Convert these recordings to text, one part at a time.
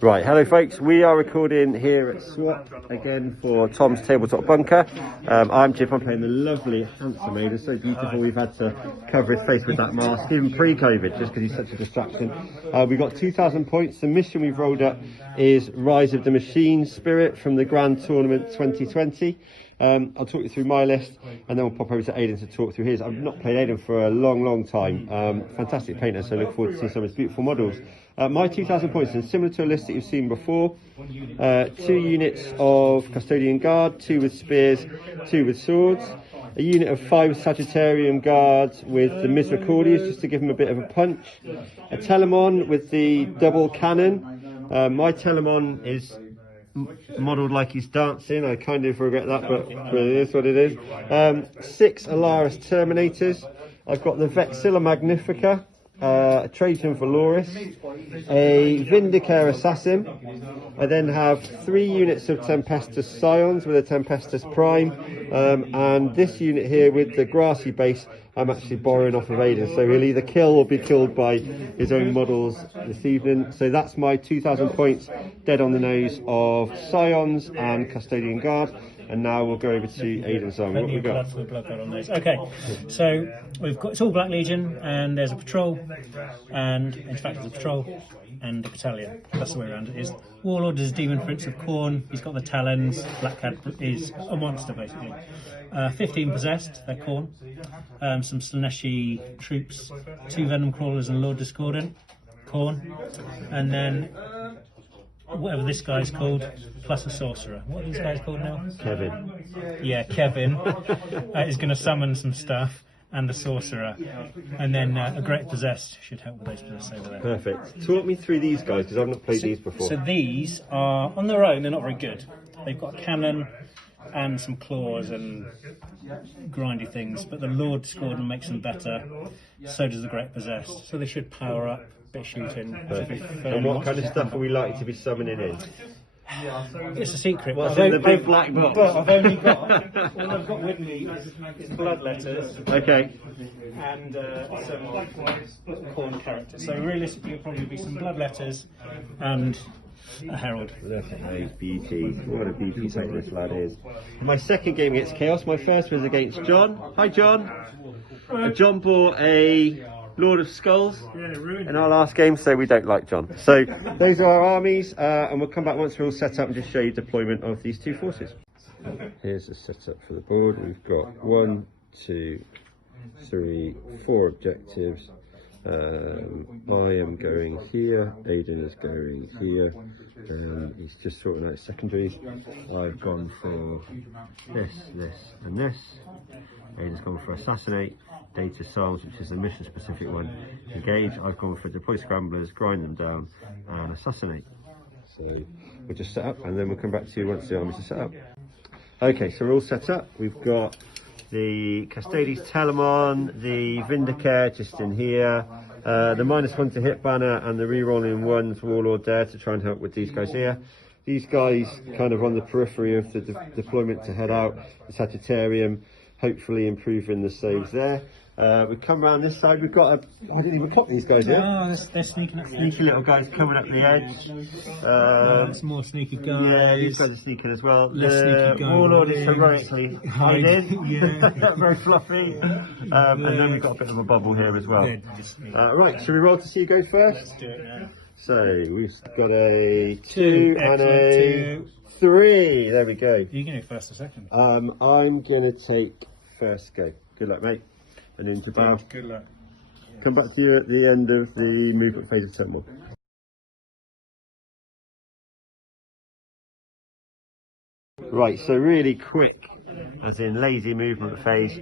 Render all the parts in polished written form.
Right, hello folks, we are recording here at S.W.A.T again for Tom's Tabletop Bunker. I'm Jim, I'm playing the lovely, handsome Aiden, so beautiful we've had to cover his face with that mask, even pre-COVID, just because he's such a distraction. We've got 2,000 points, the mission we've rolled up is Rise of the Machine Spirit from the Grand Tournament 2020. I'll talk you through my list and then we'll pop over to Aiden to talk through his. I've not played Aiden for a long time. Fantastic painter, so I look forward to seeing some of his beautiful models. My 2,000 points is similar to a list that you've seen before. 2 units of Custodian Guard, 2 with spears, 2 with swords. A unit of 5 Sagittarian Guards with the Misericordias, just to give them a bit of a punch. A Telemon with the double cannon. My Telemon is modelled like he's dancing. I kind of regret that, but it is what it is. 6 Alaris Terminators. I've got the Vexilla Magnifica, a Trajan Valoris, a Vindicare Assassin. I then have 3 units of Tempestus Scions with a Tempestus Prime, and this unit here with the grassy base I'm actually borrowing off of Aiden, so he'll either kill or be killed by his own models this evening. So that's my 2,000 points, dead on the nose of Scions and Custodian Guard. And now we'll go over to Aiden's army. What have we got? Blood on those. Okay, so we've got, it's all Black Legion, and there's a patrol, and in fact there's a patrol and a battalion. That's the way around it is. Warlord is Demon Prince of Khorne. He's got the talons. Black Cat is a monster basically. 15 possessed, they're Khorne. Some Slaneshi troops, 2 Venom Crawlers and Lord Discordant, Khorne. And then whatever this guy's called, plus a sorcerer. What are these guys called now? Kevin. Yeah, Kevin is going to summon some stuff, and a sorcerer, and then a great possessed should help with those possessed over there. Perfect. Talk me through these guys, because I've not played these before. So these are, on their own, they're not very good. They've got a cannon and some claws and grindy things, but the Lord Discordant makes them better, so does the great possessed. So they should power up, bit of shooting. And what kind of stuff are we likely to be summoning in? It's a secret. What's in the big black box? But I've only got, all I've got with me is blood letters. Okay. And some Khorne characters. So realistically, it'll probably be some blood letters and a herald. Look at those beauties. What a beauty sight this lad is. My second game against Chaos. My first was against John. Hi, John. John bought a Lord of Skulls in our last game, so we don't like John. So those are our armies, and we'll come back once we're all set up and just show you deployment of these 2 forces. Here's the setup for the board. We've got 1, 2, 3, 4 objectives. I am going here, Aiden is going here, he's just sorting out secondaries. I've gone for this and this. Aiden's gone for Assassinate, Data Souls, which is the mission specific one, Engage. I've gone for Deploy Scramblers, Grind them down, and Assassinate. So we'll just set up and then we'll come back to you once the armies are set up. Okay, so we're all set up. We've got the Custodes Telemon, the Vindicare just in here, the -1 to hit banner and the re-rolling 1s Warlord there to try and help with these guys here. These guys kind of on the periphery of the deployment to head out. The Sagittarium hopefully improving the saves there. We come around this side, we've got I didn't even clock these guys yet. Oh, they're sneaking up. Sneaky little guys coming up the edge. That's more sneaky guys. Yeah, these guys are sneaking as well. Less sneaky guys. Warlord is heroically hiding. Yeah. Very fluffy. And then we've got a bit of a bubble here as well. Right, should we roll to see who goes first? Let's do it now. So we've got a 2 and a 3. There we go. You can do first or second. I'm going to take first go. Good luck, mate. And into bow. Good luck. Come back to you at the end of the movement phase of turn 1. Right, so really quick, as in lazy movement phase.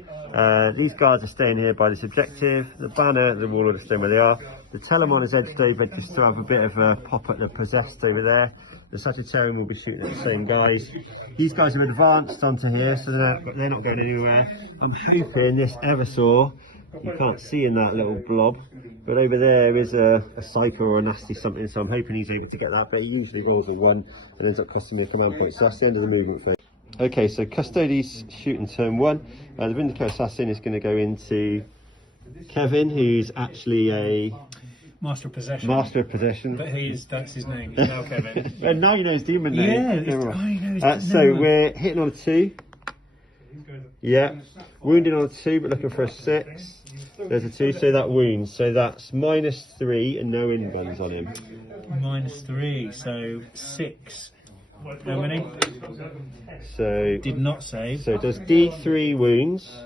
These guards are staying here by this objective. The banner, the Warlord are staying where they are. The Telemon is edged over just to have a bit of a pop at the possessed over there. The Sagittarian will be shooting at the same guys. These guys have advanced onto here, so they're not going anywhere. I'm hoping this Eversaw, you can't see in that little blob, but over there is a Psycho or a Nasty something, so I'm hoping he's able to get that, but he usually rolls a 1 and ends up costing me a command point, so that's the end of the movement phase. Okay, so Custodes shooting turn 1. The Vindicare Assassin is going to go into Kevin, who's actually a Master of Possession. Master of Possession. But that's his name. He's now Kevin. And now you know his demon name. Yeah, I know his so name. we're hitting on a 2. Yeah. Wounded on a 2, but looking for a 6. There's a 2, so that wounds. So that's -3 and no in guns on him. -3, so 6. How many? So Did not save. So it does D3 wounds.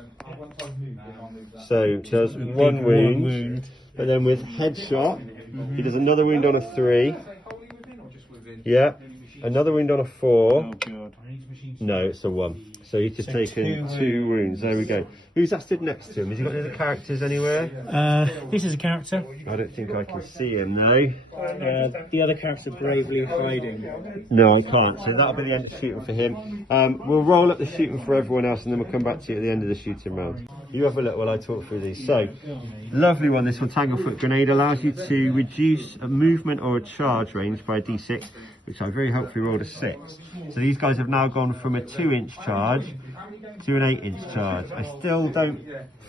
So it does one wound. But then with headshot, he does another wound on a 3. Yeah. Another wound on a 4. Oh god. No, it's a 1. So he's just taken 2 wounds. There we go. Who's that stood next to him? Has he got any other characters anywhere? This is a character. I don't think I can see him now. The other character bravely hiding. No, I can't. So that'll be the end of shooting for him. We'll roll up the shooting for everyone else, and then we'll come back to you at the end of the shooting round. You have a look while I talk through these. So, lovely one. This one, Tanglefoot Grenade, allows you to reduce a movement or a charge range by a D6, which I very helpfully rolled a 6. So these guys have now gone from a 2-inch charge to an 8-inch charge. I still don't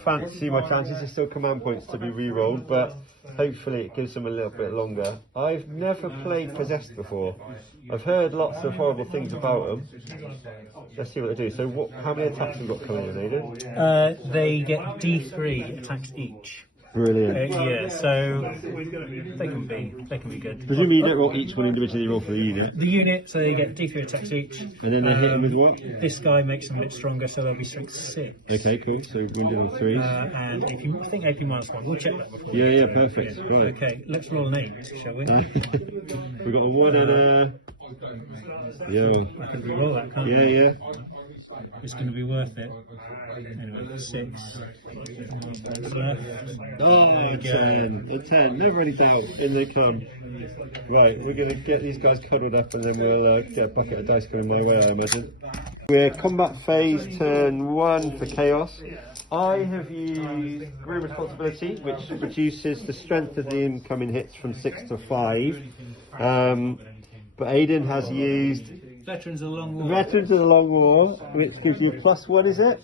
fancy my chances. There's still command points to be re-rolled, but hopefully it gives them a little bit longer. I've never played Possessed before. I've heard lots of horrible things about them. Let's see what they do. So how many attacks have we got coming in, Aiden? They get D3 attacks each. Brilliant. Yeah, so they can be good. Presumably you don't roll each one individually, you roll for the unit. The unit, so they get D3 attacks each. And then they hit them with what? This guy makes them a bit stronger, so they'll be strength 6. Okay, cool. So wounded on 3s. And I think AP -1. We'll check that before. Yeah, perfect. Right. Okay, let's roll an 8, shall we? We've got a 1 and a... Yeah. I can re-roll that, can't I? Yeah. It's going to be worth it. Anyway, 6. Oh, a 10. A 10. Never any doubt. In they come. Right, we're going to get these guys cuddled up and then we'll get a bucket of dice coming my way, I imagine. We're combat phase, turn 1 for chaos. I have used Grim Responsibility, which reduces the strength of the incoming hits from 6 to 5. But Aiden has used Veterans of the Long War. Veterans of the Long War, which gives you a +1, is it?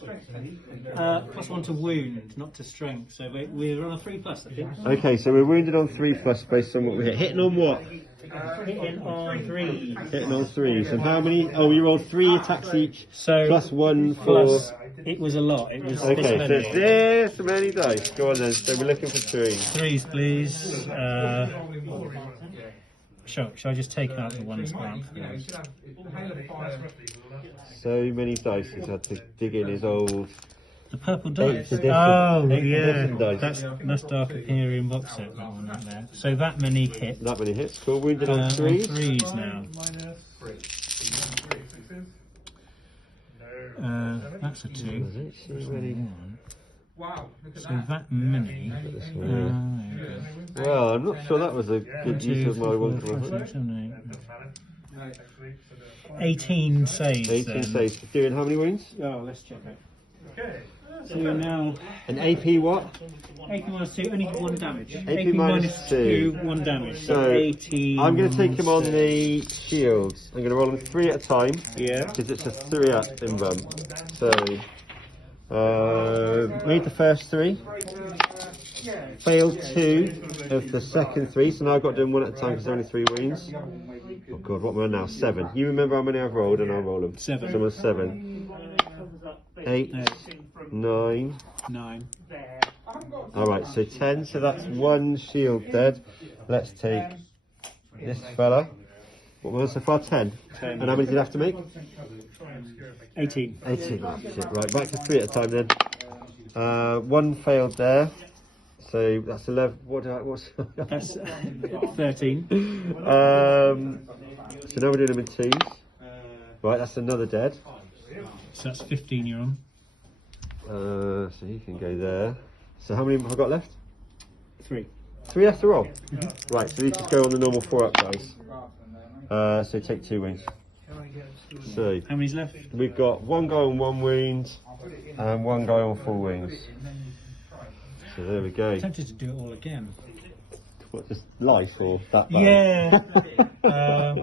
+1 to wound, not to strength. So we're on a 3+, I think. Okay, so we're wounded on 3+ based on what we hit. Hitting on what? Hitting on 3. Hitting on 3s. And how many? Oh, you rolled 3 attacks each. So +1 for. Plus, it was a lot. It was Okay, this so many. it's this many dice. Go on then. So we're looking for 3. 3s, please. Shall I just take out the ones out? So many dice. He's had to dig in his old. The purple 8th dice. edition. Oh, 8th yeah. edition dice. That's Dark Imperium box set. That one right there. So that many hits. That many hits. Cool. Wounded on On 3s. 3s now. That's a 2. So that many. Well, I'm not sure that was a good use of my 1 18 saves. 18 then. saves. Doing how many wounds? Oh, let's check it. So you're now An AP what? AP -2, only 1 damage. AP -2, 1 damage. So 18. I'm going to take him on the shields. I'm going to roll them 3 at a time. Yeah. Because it's a 3 up in run. So made the first 3. Failed 2 of the second 3. So now I've got to do them 1 at a time because there are only 3 wounds. Oh god, what am I now? 7. You remember how many I've rolled and I'll roll them. 7. So I'm 7. 8, 9. 9. Alright, so 10, so that's 1 shield dead. Let's take this fella. What was so far? 10. 10. And how many did you have to make? 18. 18, that's it. Right, back to 3 at a time then. 1 failed there. So that's 11. What's That's 13. So now we're doing them in 2s. Right, that's another dead. So that's 15 you're on. So he can go there. So how many have I got left? 3. 3 left to roll. Right, so we just go on the normal 4 up dice. So take 2 wins. So How many's left? we've got 1 guy on 1 wound and 1 guy on 4 wounds. So there we go. I'm tempted to do it all again. What, just life or that bad? Yeah.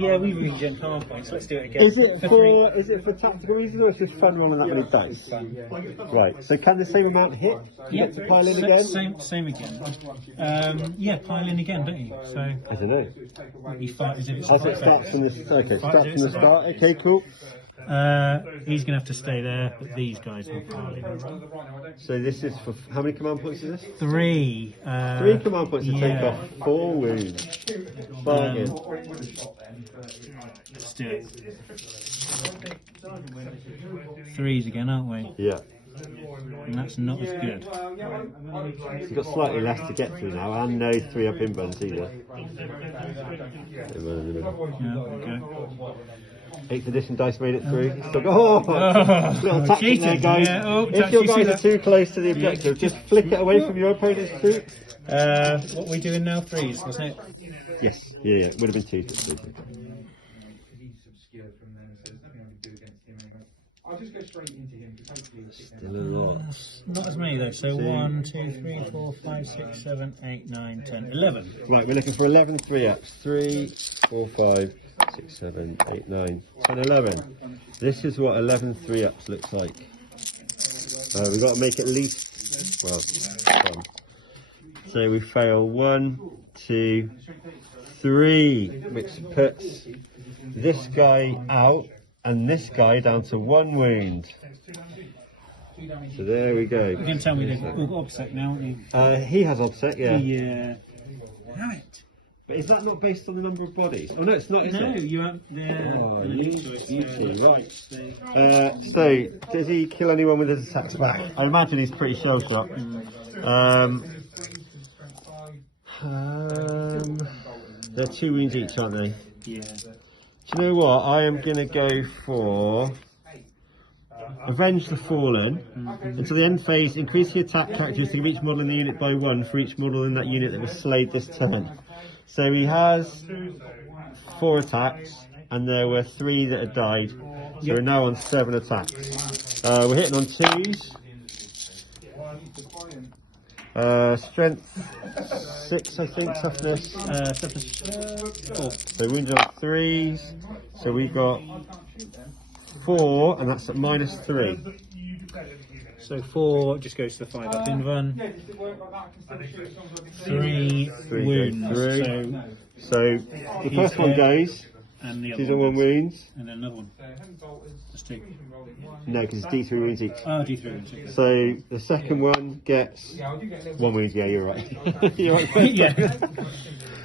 Yeah, we regen command points. Let's do it again. Is it for tactical reasons, or is it just fun rolling that many dice? Right. So can the same amount hit? Yeah, Get to pile in again. Same again. Yeah, pile in again, don't you? So I don't know. you fight as if it's As it starts from the starts from the start. Okay, cool. He's going to have to stay there, but these guys will pile in. So this is for how many command points is this? 3. 3 command points to take off 4 wounds. Bargain. Let's do it. 3s again, aren't we? Yeah. And that's not as good. So you've got slightly less to get through now, and no 3 up in buns either. Yeah, okay. 8th edition dice made it through. Still got, little tactic there, guys. Yeah. Oh, if your guys are too close to the objective, just flick it away from your opponent's troops. What are we doing now? 3s, wasn't it? Yes. Yeah. It would have been 2s, but 3s. I'll just go straight into him because hopefully Still a lot. Not as many though. So 1, 2, 3, 4, 5, 6, 7, 8, 9, 10, 11. Right, we're looking for 11 3-ups. 3, 4, 5, 6, 7, 8, 9, 10, 11. This is what 11 3-ups looks like. We've got to make at least, well, one. So we fail 1, 2, 3, which puts this guy out and this guy down to 1 wound. So there we go. You can tell me they've all got obsec now, haven't you? He has obsec, yeah. Yeah. Damn it. But is that not based on the number of bodies? Oh no, it's not, is No, it? you have there. Oh, you two, right. So, does he kill anyone with his attacks back? I imagine he's pretty shell shocked. They're 2 wounds each, aren't they? Yeah. Do you know what? I am going to go for Avenge the Fallen. Until the end phase, increase the attack characteristic of each model in the unit by 1 for each model in that unit that was slayed this turn. So he has 4 attacks, and there were 3 that had died. So we're now on 7 attacks. We're hitting on 2s. Strength 6, I think. Toughness. Toughness 4. So wounded on 3s. So we've got 4, and that's at -3. So 4 just goes to the 5 up in run. 3 wounds. Through. So the first one goes. And the other She's on one 1 wound. And then another one. That's 2. No, because it's D3 wounds each. Oh, D3 wounds. Okay. So the second one gets 1 wound. Yeah, you're right. You're right. Yeah.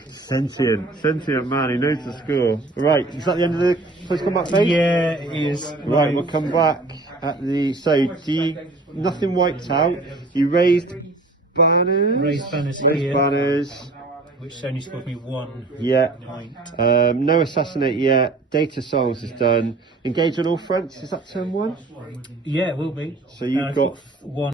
Sentient man, he knows the score. Right, is that the end of the close combat phase? Yeah, it is. Right, we'll come back at the. So, nothing wiped out. You raised banners. Raised banners here. Banners. Which only scored me 1 Yeah. point. No assassinate yet. Data songs is done. Engage on all fronts. Is that turn 1? Yeah, it will be. So you've got 1.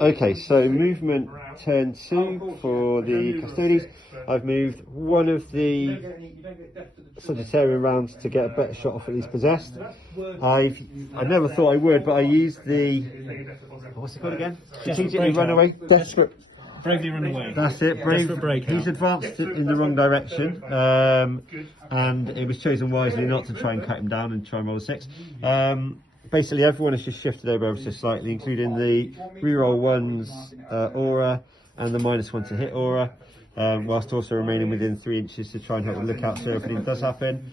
Okay, so movement turn 2 for the Custodes. I've moved one of the Sagittarian rounds to get a better shot off at these possessed. I never thought I would, but I used the, what's it called again? Strategically run away. Desperate. Bravely run away. That's it. Desperate breakout. He's advanced in the wrong direction, and it was chosen wisely not to try and cut him down and try and roll a 6. Basically, everyone has just shifted over ever so slightly, including the reroll 1's aura and the -1 to hit aura, whilst also remaining within 3 inches to try and help them look out so if anything does happen.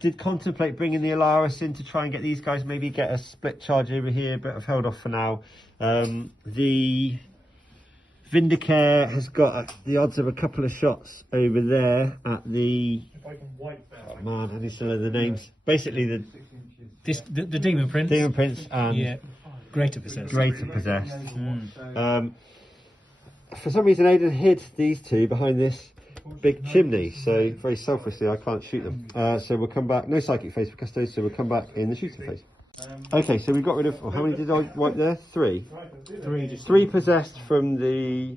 Did contemplate bringing the Alaris in to try and get these guys, maybe get a split charge over here, but I've held off for now. The Vindicare has got the odds of a couple of shots over there at the... Oh man, I need to know the names. Basically, the Demon Prince. Demon Prince and Greater Possessed. For some reason, Aiden hid these 2 behind this big chimney, so very selfishly I can't shoot them. So we'll come back. No psychic phase for Custodes, so we'll come back in the shooting phase. Okay, so we got rid of. How many did I wipe there? 3. 3 possessed from the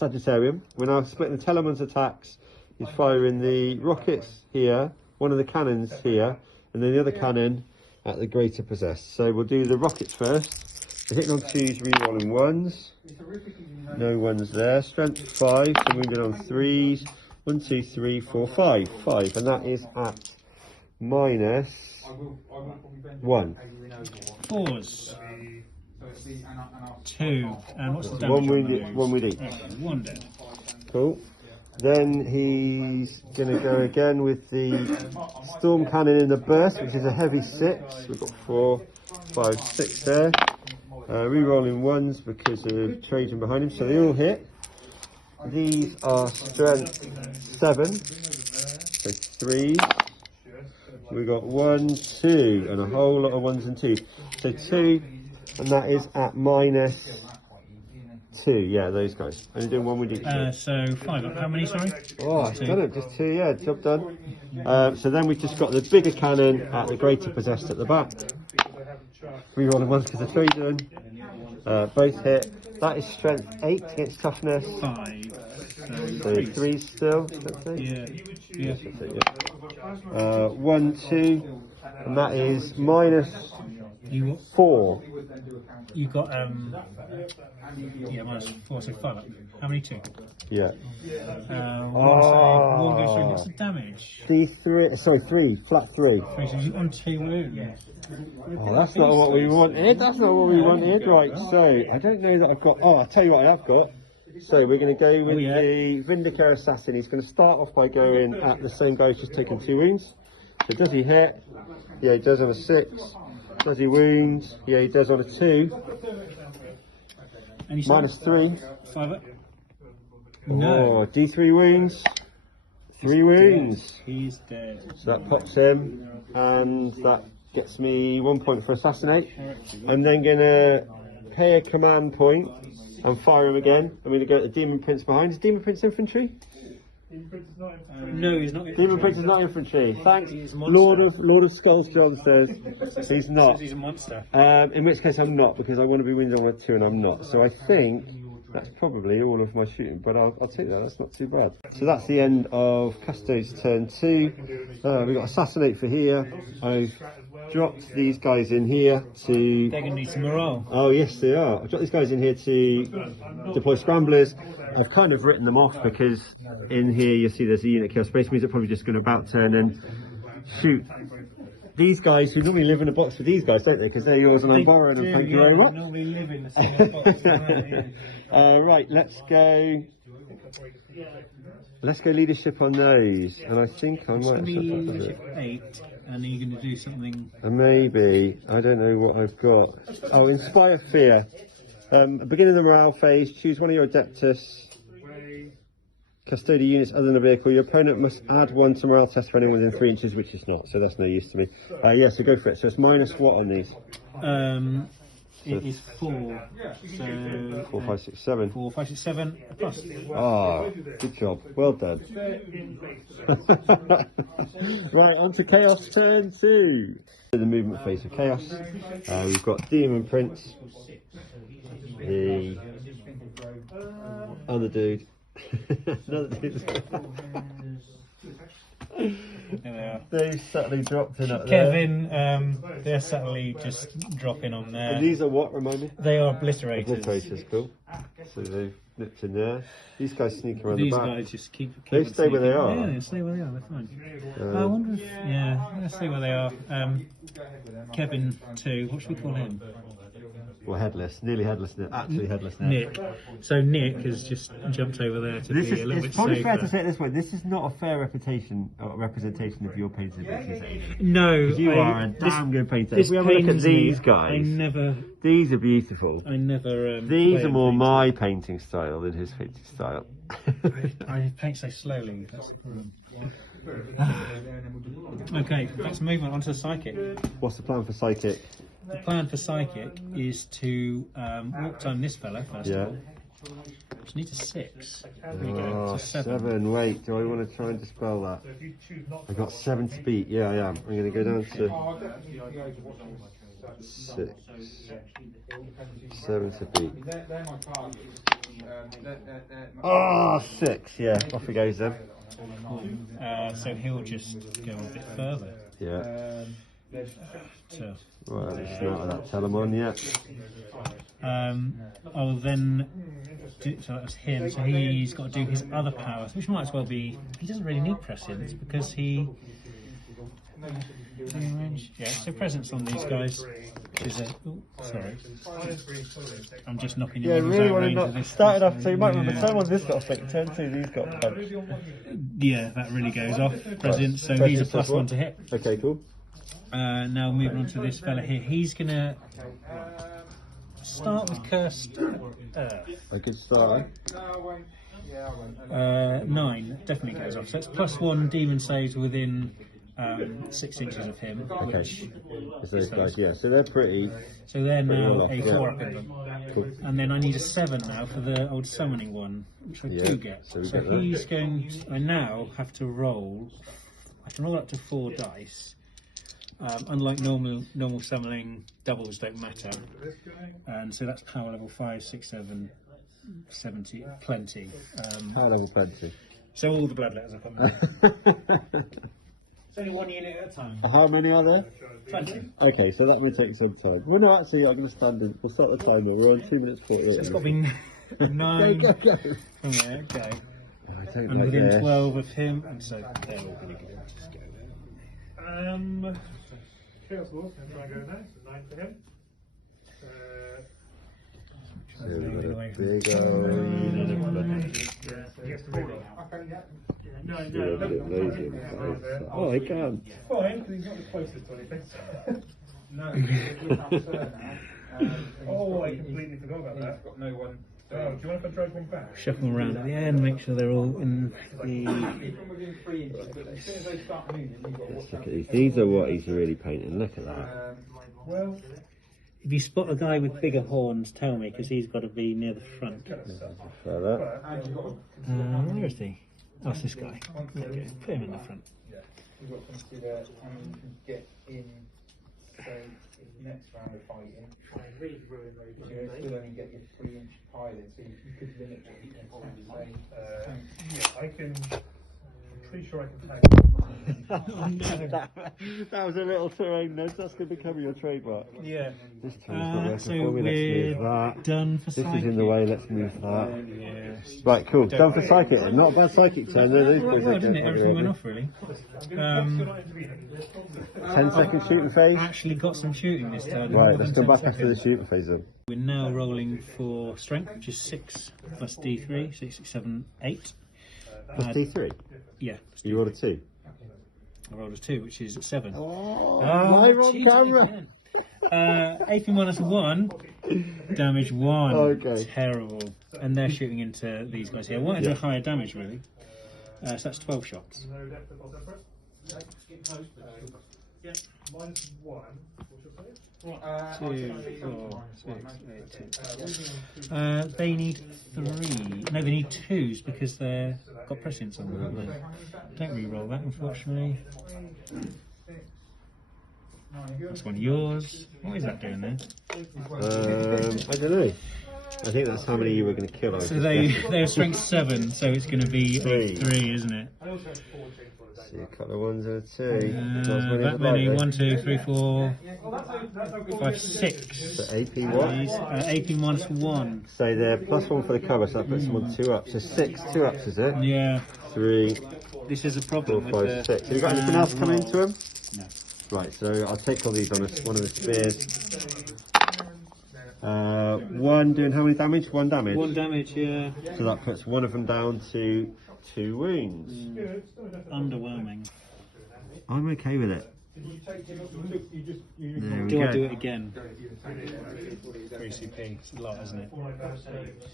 Sagittarium. We're now splitting the Telemon's attacks. He's firing the rockets here, one of the cannons here, and then the other cannon at the Greater Possessed. So we'll do the rockets first. hitting on 2s, re-rolling 1s. No 1s there. Strength 5, so moving on 3s. 1, 2, 3, 4, 5. 5, and that is at -1. 4s. 2. And what's the damage? One on wounded, those? one with each. Okay, 1 dead. Cool. Then he's going to go again with the storm cannon in the burst, which is a heavy 6. We've got 4, 5, 6 there. Re-rolling 1s because of Trajan behind him, so they all hit. These are strength 7, so 3s. We've got 1, 2, and a whole lot of 1s and 2s. So 2, and that is at -2. Yeah, those guys. Only doing 1 with each. So 5 up. How many, sorry? Oh, I've done it, just 2, yeah, job done. So then we've just got the bigger cannon at the greater possessed at the back. Re-rolling 1s because of Trajan. Both hit. That is strength 8 against toughness. 5. So 3 still. Strength 8? Yeah. Yeah. Strength 8, yeah. 1, 2, and that is -4. You got yeah, -4, so 5 up. How many 2? Yeah. One goes through. What's the damage? D3, sorry, 3, flat 3. 3, so you on 2 wounds. Oh, that's not what we wanted. That's not what we wanted. Right, so I don't know that I've got. Oh, I'll tell you what I have got. So we're going to go with the Vindicator Assassin. He's going to start off by going at the same guy who's just taken 2 wounds. So does he hit? Yeah, he does on a 6. Does he wound? Yeah, he does on a 2. -3. 5 up. No. Oh, D3 wounds. 3 wounds. He's dead. So that pops him, and that gets me 1 point for assassinate. I'm then going to pay a command point and fire him again. I'm going to go at the Demon Prince behind. Is Demon Prince infantry? No, he's not. Demon Prince is not infantry. Thanks. He's a monster. Lord of Skulls John says he's not. He's a monster. In which case I'm not, because I want to be wounded on a 2 and I'm not. So I think that's probably all of my shooting, but I'll take that. That's not too bad. So that's the end of Custodes turn 2. We've got assassinate for here. I've dropped these guys in here to. They're going to need some morale. Oh yes, they are. I've dropped these guys in here to deploy scramblers. I've kind of written them off because in here you see there's a unit kill. Space Marines are probably just going to about turn and shoot these guys who normally live in a box with these guys, don't they? Because they're yours and I'm borrowing them. Thank you very much. Normally live in the same box. Right, let's go. Let's go leadership on those, and I think I might have Leadership 8, and you're going to do something. And maybe I don't know what I've got. Oh, inspire fear. Beginning the morale phase, choose one of your Adeptus custodial units other than a vehicle. Your opponent must add 1 to morale test for anyone within 3 inches, which is not, so that's no use to me. Yeah, so go for it. So it's minus what on these? It is 4. So 4, 5, 6, 7. 4, 5, 6, 7 plus. Ah, good job. Well done. Right, on to Chaos turn 2. The movement phase of Chaos. We've got Demon Prince, the other dude. Another dude. There they are. They've subtly dropped in up there. Kevin, they're subtly just dropping on there. And these are what, remind me? They are obliterators. Obliterators, cool. So they've nipped in there. These guys sneak around These the back. guys just keep They stay where they are. Yeah, they stay where they are, they're fine. I wonder if, yeah, let's stay where they are. Kevin 2, what should we call him? Well, headless, nearly headless, actually headless now. Nick. So Nick has just jumped over there to be a little bit It's probably fair safer. to say it this way, this is not a fair representation of your painted abilities. No, You are a damn good painter. This If we have a look at pains me. these guys, these are beautiful. I never. These are more my painting style than his painting style. I paint so slowly. That's the problem. Okay, let's move on to Psychic. What's the plan for Psychic? The plan for Psychic is to walk down this fella first of all. Which needs a 6. There you go. Oh, It's a 7. 7. Wait, do I want to try and dispel that? I got 7 speed. Yeah, I am. I'm going to go down to 6. 7 to beat. Oh, 6. Yeah, off he goes then. So he'll just go a bit further. Yeah. So, Right, let's not that Telemon yet. I'll then do, so that's him. So he's got to do his other powers, which might as well be. He doesn't really need prescience because he. Yeah, so presence on these guys, which is a. Oh, sorry. I'm just knocking you. Yeah, on really want to range of knock. this. Started off, so you might remember Telemon's this got a flick, turn 2, these got punch. Yeah, that really goes off. Presence, so Presence he's a as plus well. 1 to hit. Okay, cool. Now moving on to this fella here. He's gonna start with cursed earth. A good start. 9 definitely goes off. So it's plus 1 demon saves within 6 inches of him. Okay. Which It's those guys, yeah. So they're pretty. so they're now well off, a yeah. 4 up in them. Cool. And then I need a 7 now for the old summoning one, which I Yeah, do get. so we So get that. he's going to, I now have to roll. I can roll up to 4 dice. Unlike normal summoning, doubles don't matter. And so that's power level 5, 6, 7, 70, plenty. High level plenty. So all the bloodletters are coming. It's only 1 unit at a time. How many are there? 20. Okay, so that will take some time. Well, no, actually, I'm going to stand in. We'll start the timer. We're on 2 minutes 48. So it's got to be 9. Go. From there, okay. Oh, I don't And like within this. 12 of him, and so they're all going to go. Just go there. Chaos Wolf, and try and go there. So 9 for him. So we've got a Away from- big old... He gets to reroll. No. Oh, I can. Fine, because he's not the closest to anything. Oh, I completely forgot about that. Got no one. Oh, do you want to drag one back? Shuffle them around at the end, make sure they're all in the. Let's look at these. These are what he's really painting. Look at that. Well, If you spot a guy with bigger horns, tell me, because he's got to be near the front. Fella. Where is he? Oh, it's this guy. Okay, put him in the front. We've got some to and you can get in, so next round of fighting, you still only get your 3-inch pile in, so you could limit what you can say. yeah, I can. I'm pretty sure I can tag. That was a little terrain nudge. That's going to become your trademark. Yeah. This time's not working So for me. Let's move we're that. done for This psychic. is in the way. Let's move that. Yes. Right, cool. Done for psychic. Not a bad psychic turn. Those Well, guys well, are didn't it? good. Everything went off really. 10-second shooting phase. Actually got some shooting this turn. Right, let's go Within back 10 after the seconds. shooting phase then. We're now rolling for strength, which is 6 plus D3, 6, 6, 7, 8. Plus D3. Yeah, You rolled a 2. I rolled a 2, which is 7. Oh, why wrong cheating camera? again. AP minus 1, damage 1. Okay. Terrible. And they're shooting into these guys here. I wanted a higher damage, really. So that's 12 shots. No depth of separate. Minus 1. What's your save? 2, 4, 6, 8, 2. They need 3. No, they need 2s because they've got prescience on them, haven't they? Don't re-roll that, unfortunately. That's one of yours. What is that doing there? I don't know. I think that's how many you were going to kill. I was So just they guessing. they're strength 7, so it's going to be 3, isn't it? I also have 4 chains for the See a couple of ones and a 2. Not as many as That I'd many. like, 1, 2, 3, 4, that's 5, 6. though. So AP what? AP minus 1. So they're plus 1 for the cover, so that puts them on 2 up. So 6 2 ups, is it? Yeah, 3, this is a 4, problem 5, with 6. Have you got anything else coming into them? No. Right, so I'll take all these on one of the spears. 1 doing how many damage? 1 damage. 1 damage, yeah. So that puts one of them down to 2 wounds. Underwhelming. I'm okay with it. There we Do go. I do it again? 3 CP. It's a lot, isn't it?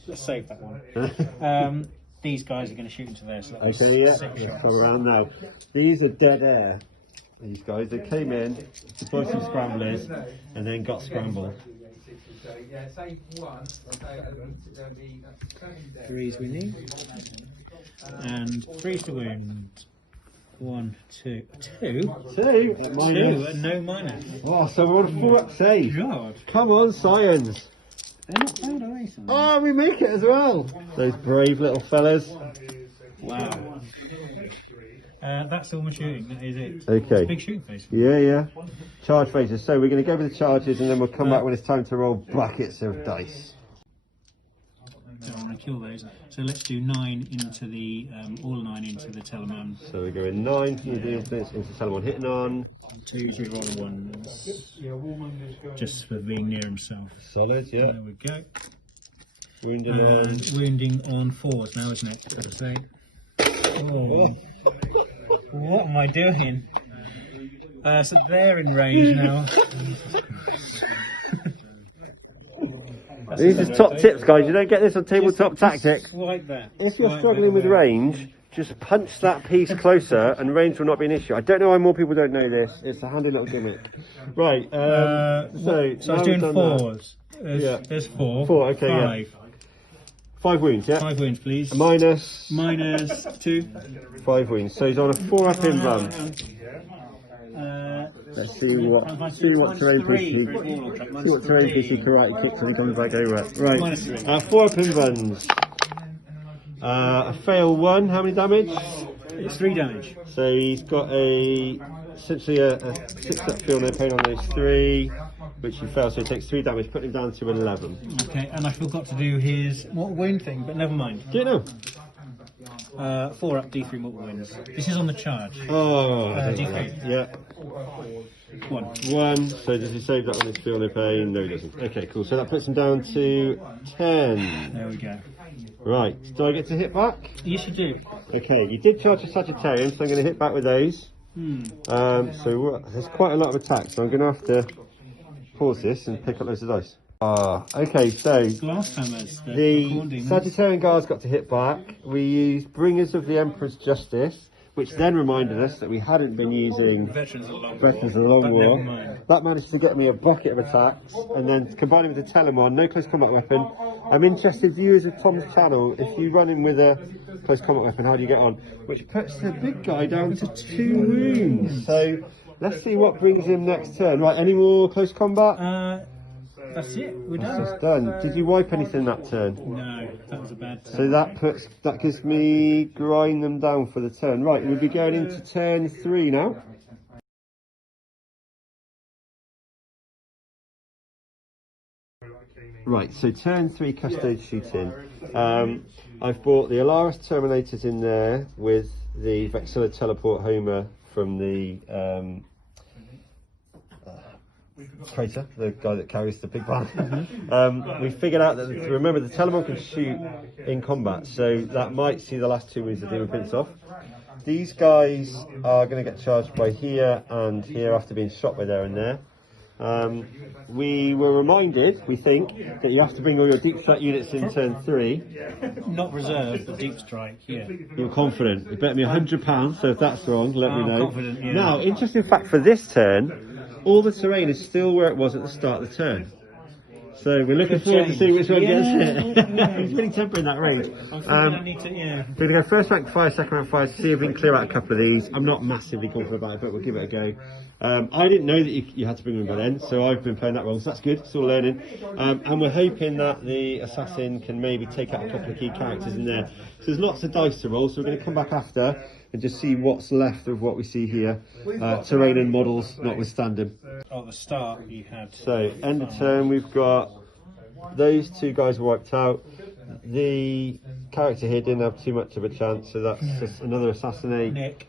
Let's save that one. These guys are going to shoot into there, so that was Okay, yeah, 6 let's shots. come around now. These are dead air. These guys, they came in, deployed some scramblers, and then got scrambled. Yeah, say 1, there'll be 3s we need. And 3s to wound. 1, 2, 2. 2 at 2 minus. and no minus. Oh, so we're on a 4 up save. God. Come on, Scions. They're not bad, are they, son? Oh, we make it as well. Those brave little fellas. Wow. That's all my shooting, that is it. Okay. It's a big shooting phase. Yeah, yeah. Charge phases. So we're going to go with the charges and then we'll come back when it's time to roll buckets of dice. Don't want to kill those. So let's do 9 into the, all 9 into the Telemann. So we're going 9 from the influence into Telemann hitting on. 2 to roll 1s. Just for being near himself. Solid, yeah. There we go. Wounded And end. wounding on 4s now, isn't it? Gotta say. Oh. What am I doing? So they're in range now. These are top tips, guys. You don't get this on Tabletop Tactics. Like that. If you're struggling with range, just punch that piece closer and range will not be an issue. I don't know why more people don't know this. It's a handy little gimmick. Right, so I was doing 4s. There's 4. 4, okay, 5. yeah. 5 wounds, yeah? 5 wounds, please. Minus Minus 2. 5 wounds. So he's on a 4 up in run. Let's see what terrain piece he karate kicks when he comes back over it. Right, Minus 3. 4 up in runs. A fail 1, how many damage? It's 3 damage. So he's got essentially a 6 up feel no pain on those 3, which he fails, so he takes 3 damage, putting him down to an 11. Okay, and I forgot to do his mortal wound thing, but never mind. Do you know? 4 up, D3 mortal wounds. This is on the charge. Oh, I don't D3. know. Yeah. 1. 1, so does he save that on his feel no pain? No, he doesn't. Okay, cool. So that puts him down to 10. There we go. Right, do I get to hit back? Yes, you do. Okay, you did charge a Sagittarian, so I'm going to hit back with those. So there's quite a lot of attacks, so I'm going to have to pause this and pick up loads of dice. Okay, so Glass hammers. the Sagittarian Guards got to hit back. We used Bringers of the Emperor's Justice, which then reminded us that we hadn't been using Veterans of the Long War. Never mind. That managed to get me a bucket of attacks, and then combining with the Telemann, no close combat weapon. I'm interested, viewers of Tom's channel, if you run in with a close combat weapon, how do you get on? Which puts the big guy down to 2 wounds. So let's see what brings him next turn. Right, any more close combat? That's it. We're That's done. just done. Did you wipe anything that turn? No, that was a bad turn. So that gives me grind them down for the turn. Right, we'll be going into turn 3 now. Right, so turn 3 Custodes shooting. I've brought the Alaris Terminators in there with the Vexilla Teleport Homer from the Crater, the guy that carries the big barn. We figured out that, remember, the Telemann can shoot in combat, so that might see the last 2 wounds of Demon Prince off. These guys are going to get charged by here and here after being shot by there and there. We were reminded, we think, that you have to bring all your deep strike units in turn 3. Not reserved, but deep strike, yeah. You're confident. You bet me £100, so if that's wrong, let me know. Confident, yeah. Now, interesting fact for this turn, all the terrain is still where it was at the start of the turn. So we're looking forward to see which one gets hit. It's really tempering that range. I'm thinking I need to, yeah. We're going to go first rank fire, second rank fire, to see if we can clear out a couple of these. I'm not massively confident about it, but we'll give it a go. I didn't know that you had to bring them by then, so I've been playing that wrong, so that's good, it's all learning. And we're hoping that the assassin can maybe take out a couple of key characters in there. So there's lots of dice to roll, so we're going to come back after and just see what's left of what we see here. Terrain and models notwithstanding. At the start, you had. So, end of turn, we've got those 2 guys wiped out. The character here didn't have too much of a chance, so that's just another assassinate. Nick.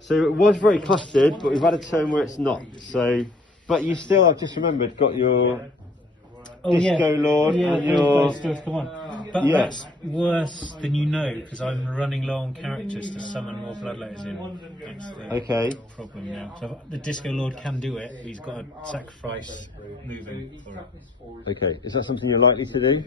So it was very clustered, but we've had a turn where it's not. So, but you still, I've just remembered, got your Disco Lord and your... Come on. But that's worse than you know, because I'm running low on characters to summon more bloodletters in. That's the problem now. So the Disco Lord can do it, but he's got to sacrifice moving for it. Okay, is that something you're likely to do?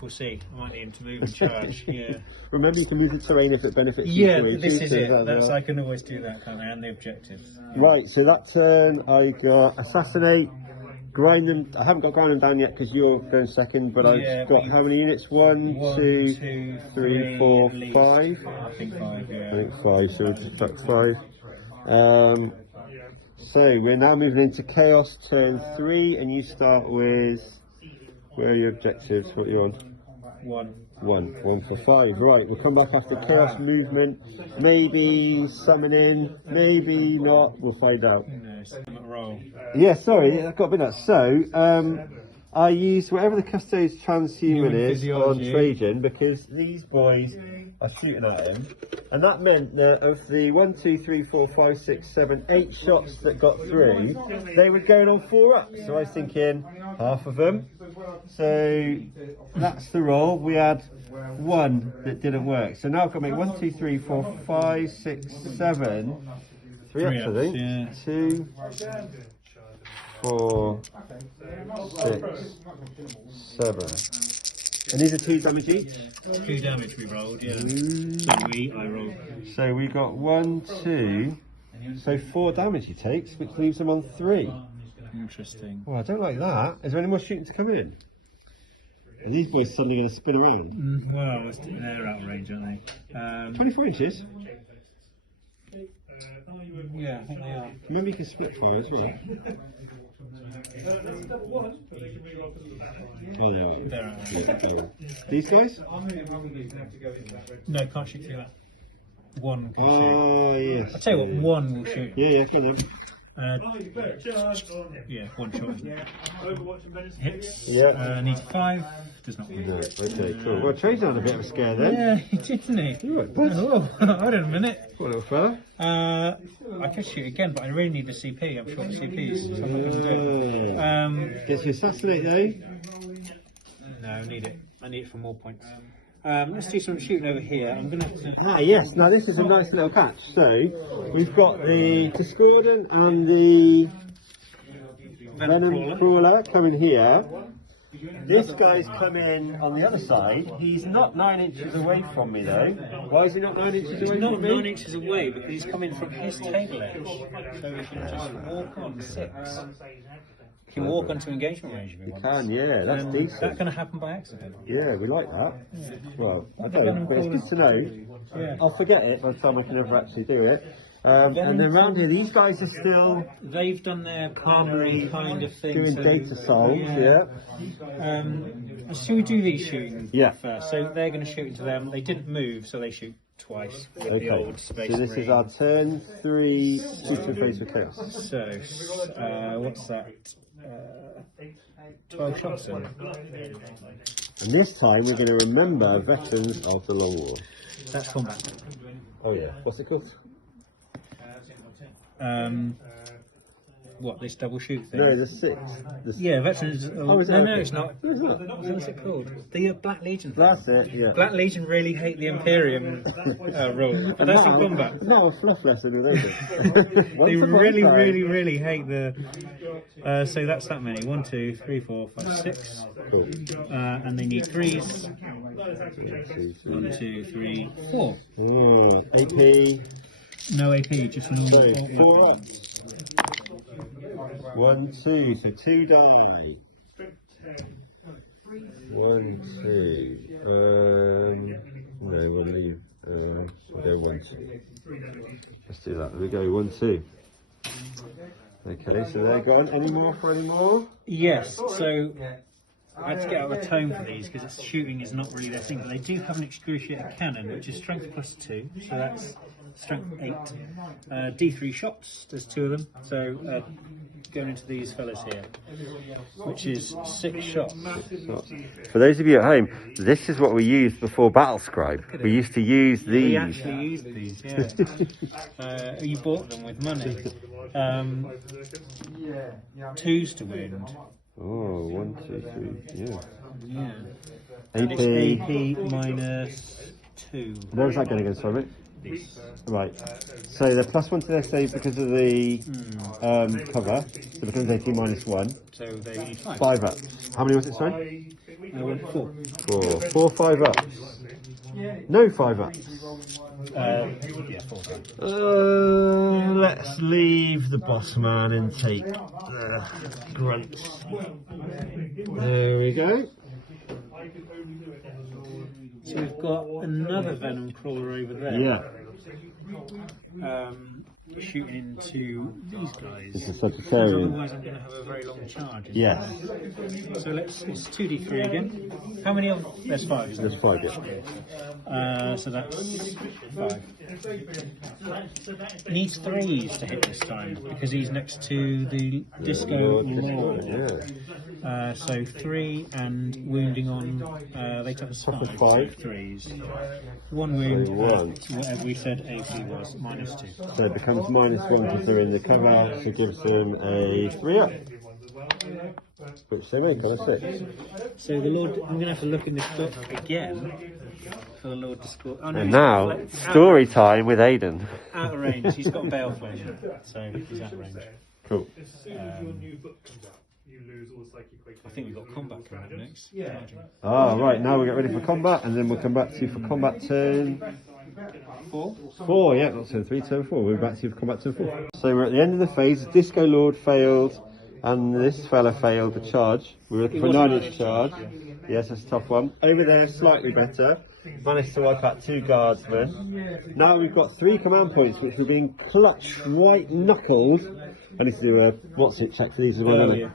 We'll see. I might need him to move and charge, yeah. Remember, you can move the terrain if it benefits you. Yeah, this is it. I can always do that, can't I? And the objectives. Right, so that turn I got Assassinate, grind them. I haven't got grind them down yet because you're going second, but I've got how many units? 1, 2, 3, 4, 5? I think 5, yeah. I think 5, so we'll just put 5. So we're now moving into Chaos turn 3, and you start with, where are your objectives? What are you on? 1. 1 for 5. Right, we'll come back after chaos movement. Maybe summoning, maybe not. We'll find out. No, summit roll. Yeah, sorry, I've got a bit of that. So, I used whatever the Custodes transhuman Human is on physiology. Trajan because these boys are shooting at him, and that meant that of the 1, 2, 3, 4, 5, 6, 7, 8 shots that got through, they were going on 4 up. So I was thinking half of them. So that's the roll. We had 1 that didn't work. So now I've got to make 1, 2, 3, 4, 5, 6, 7. 3 ups, I think. Yeah. 2, 4, 6, 7. And these are 2 damage each? 2 damage we rolled, yeah. I rolled. So we got 1, 2, so 4 damage he takes, which leaves him on 3. Interesting. Well, I don't like that. Is there any more shooting to come in? Are these boys suddenly going to spin around? Well, they're out of range, aren't they? 24 inches? Yeah, I think they are. Remember you can split fire as well? Oh, they are. They're out of range. Yeah, they are. These guys? No, can't shoot through that. 1 can shoot. Oh, yes. I'll tell you what, 1 will shoot. Yeah, go on then. Yeah, 1 shot. Hits. Yeah. Needs 5. Does not win. No, okay, cool. Well, Trajan had a bit of a scare then. Yeah, he did, didn't he? You right, bud? Oh, hold on a minute. What little fella? I could shoot again, but I really need the CP. I'm short of CPs, so I'm not going to do it. Gets you assassinate though. No, I need it. I need it for more points. Let's do some shooting over here. I'm going to have to... Ah, yes. Now this is a nice little catch. So we've got the Discordant and the Venom Crawler coming here. This guy's coming on the other side. He's not 9 inches away from me though. Why is he not 9 inches away He's not from me? 9 inches away because he's coming from his table edge. So we can just walk on 6. He can walk onto engagement range if he wants. Can, yeah, that's And decent. that's going to happen by accident. Yeah, we like that. Well, I Venom don't, but it's good to know. Yeah. I'll forget it by the time I can ever actually do it. And then around here, these guys are still They've done their primary kind of thing. doing so- data solves, yeah. Should we do these shooting Yeah. first? So they're going to shoot into them. They didn't move, so they shoot twice with the Okay, old so space this is marine. our turn 3 shooting phase for chaos. So, what's that? 12 shots in. And this time we're going to remember veterans of the Long War. That's combat. Oh yeah, what's it called? What, this double shoot thing? No, the 6. Yeah, veterans. Oh, is it? No, Okay. it's not. No, it's not. What's it called? The Black Legion thing. That's it, yeah. Black Legion really hate the Imperium rule, but that's in combat. Not a fluff lesson with those. They really, really hate the. So that's that many. 1, 2, 3, 4, 5, 6. And they need 3s. 1, 2, 3, 4. AP. No AP, just normal. So 4 ups. 1, 2, so 2 die. 1, 2. No, we'll leave. We'll go 1, 2. Let's do that. There we go. 1, 2. Okay, so they're gone. Any more for any more? Yes, so I had to get out the tone for these because shooting is not really their thing, but they do have an excruciating cannon, which is strength plus 2, so that's strength 8. D3 shots, there's 2 of them, so going into these fellas here, which is 6 shots. For those of you at home, this is what we used before Battle Scribe. We used to use We these. actually used these, yeah. You bought them with money. 2s to wind. Oh, 1, 2, 3, yeah. Yeah. And it's AP minus 2. Where's that going against, sorry? This. Right. So they're +1 to their save because of the cover. So it becomes AP minus 1. So they need 5. 5 ups. How many was it, sorry? I went 4. 4. 4 5 ups. No 5 ups. Yeah, 4. Let's leave the boss man and take the grunts. There we go. So we've got another venom crawler over there. Yeah. shooting into these guys. This is Sagittarian. Otherwise, I'm going to have a very long charge. Yes. So it's 2d3 again. How many of? There's 5. Isn't There's 5, yeah. so that's 5. He needs 3s to hit this time because he's next to the Disco Lord. Yeah. So 3 and wounding on. They took us 5. 5. So 3s. 1 wound. So 1. Whatever we said AC was -2. So it becomes -1 because they're in the cover, so it gives them a 3-up. Which they make on a 6. So the Lord, I'm going to have to look in this book again for the Lord to score. Oh, no, And he's now, out- story time with Aiden. Out of range. He's got Baleflame, so he's out of range. Cool. I think we've got combat coming up next. Ah, right, now we get ready for combat, and then we'll come back to you for combat turn 4, yeah, not turn 3, turn 4. We'll be back to you for combat turn 4. So we're at the end of the phase. Disco Lord failed, and this fella failed the charge. We were looking for a 9-inch charge. Yes, that's a tough one. Over there, slightly better. Managed to wipe out 2 guardsmen. Now we've got 3 command points, which are being clutched, white knuckled. I need to do a what's it check for these as well, don't I?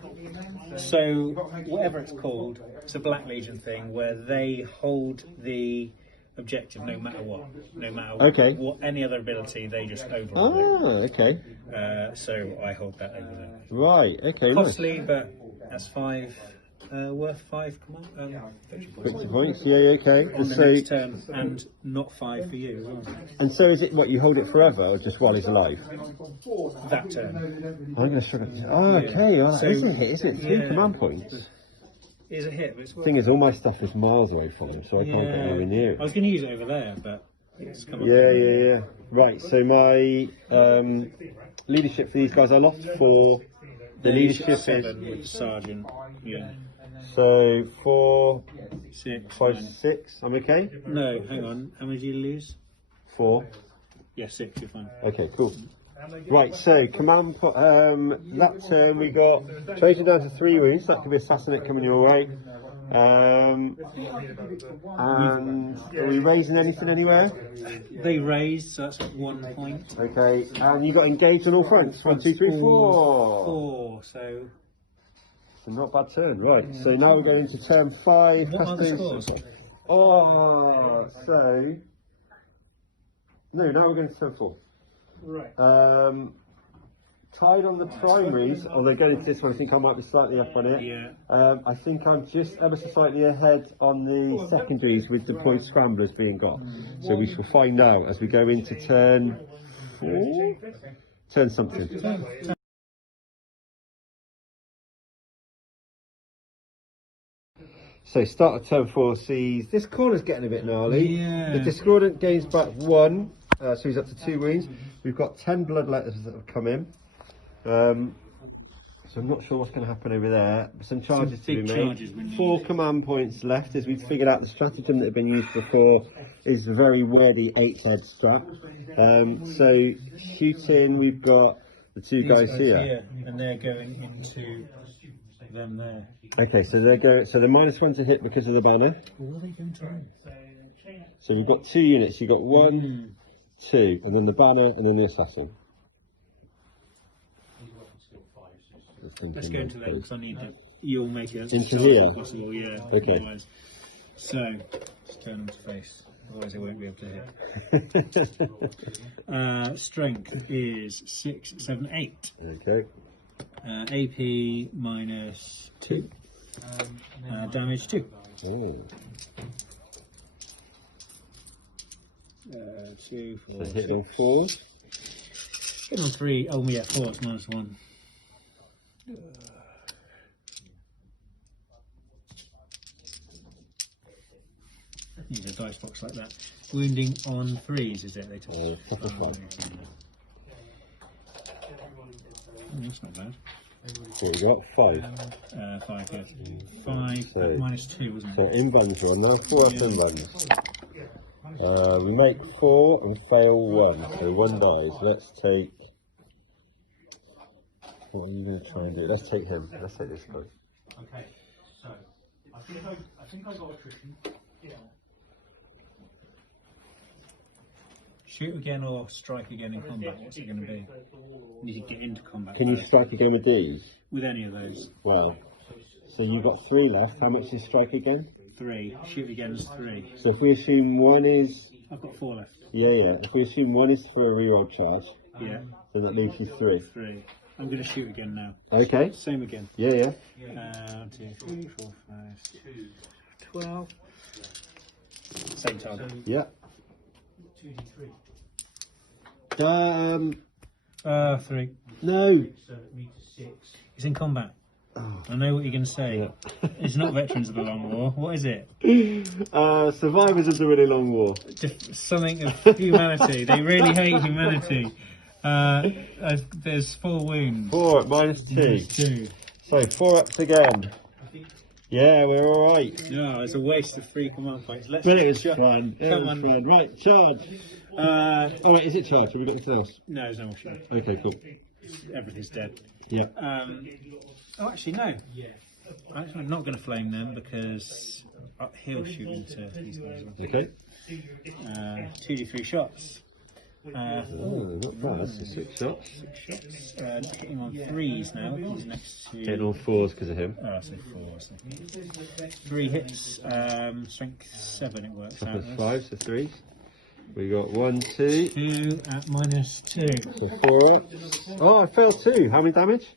So, whatever it's called, it's a Black Legion thing where they hold the objective no matter what. No matter what any other ability, they just overrule it. Ah, okay. So I hold that over there. Right, okay, nice. Costly, but that's 5, worth 5 victory points. Victory points, yeah, okay. On the next turn, and not 5 for you as well. And so is it what, you hold it forever or just while he's alive? That turn. I'm going to struggle. Oh, okay, right. So- It's a hit, isn't it? 3 command points. Is a hit, but it's Thing is, all my stuff is miles away from him, so I can't get anywhere near I it. was going to use it over there, but it's come up. Yeah. Right, so my leadership for these guys, I lost 4. The leadership 7 is... with the sergeant. Yeah. So 4, 6. 5, 9. 6. I'm okay. No, hang on. How many did you lose? 4. Yeah, 6. You're fine. Okay, cool. Right, so command. That turn we got Trajan down to 3 wounds. That could be assassinate coming your way. And are we raising anything anywhere? They raised, so that's at 1 point. Okay, and you got engaged on all fronts. 1, 2, 3, 4. 4. So So not bad turn. Right. So now we're going to turn 5. what are the Custodes. scores? Oh, so no. Now we're going to turn 4. Right. Tied on the primaries, although going into this one I think I might be slightly up on it. Yeah. I think I'm just ever so slightly ahead on the secondaries with deployed scramblers being got. So we shall find out as we go into turn 4? Turn something. So start of turn 4 sees, this corner's getting a bit gnarly. Yeah. The discordant gains back 1, so he's up to 2 wounds. We've got 10 bloodletters that have come in. So I'm not sure what's going to happen over there. Some charges to be big made. charges we need. 4 command points left as we've figured out the stratagem that had been used before is a very wordy 8-head strap. So shooting, we've got the 2 These guys here. and they're going into them there. Okay, so they're going. So the -1 to hit because of the banner. What are they going to do? So we've got 2 units. You've got 1, 2, and then the banner, and then the assassin. Let's go into them because I need it. You'll make it as Into sharp here? as possible, yeah. Okay. Otherwise. So, let's turn them to face. Otherwise, I won't be able to hit. Strength is 6, 7, 8. Okay. AP -2. Damage 2. Oh. 2, 4. So hit on 4. Hit on 3. Oh, yeah, 4. It's -1. Use a dice box like that. Wounding on 3s, is it? They took. Oh, 4. That's not bad. So we got 5. 5, yes. 5, So- -2, wasn't So it? inbounds 1. Now 4 inbounds. We make 4 and fail 1. So 1 dies. Let's take. What are you going to try and do? Let's take him. Let's take this guy. Okay, so I think I got attrition. Yeah. Shoot again or strike again in combat. What's it going to be? You need to get into combat. Can you first. strike again with these? With any of those? Well, so you've got 3 left. How much is strike again? 3. Shoot again is 3. So if we assume 1 is... I've got 4 left. Yeah. If we assume 1 is for a reroll charge, Yeah. then that leaves you 3. 3. I'm going to shoot again now. Okay. Same again. Yeah. 1, 2, 3, 4, 5, 12. Same target. Yeah. 3. No. It's in combat. I know what you're going to say. It's not Veterans of the Long War. What is it? Survivors of the really long war. Just something of humanity. They really hate humanity. There's 4 wounds. 4 at -2. 2. So 4 ups again. Yeah, we're all right. No, it's a waste of 3 command points. Let's But it was just fun. It Come was on. fun. Right, charge. Oh wait, is it charge? Have we got anything else? No, there's no more shooting. Okay, cool. Everything's dead. Yeah. Oh, actually, no. I'm not going to flame them because he'll shoot into these guys. Okay. 2d3 shots. Oh, not bad. So 6 shots. 6 shots. Hitting on 3s now. He's next to. Hitting all 4s because of him. Oh, so 4. So 3 hits. Strength 7. It works out. Plus 5, so 3s. We got 1, 2. 2 at -2. So 4 ups. Oh, I failed 2. How many damage?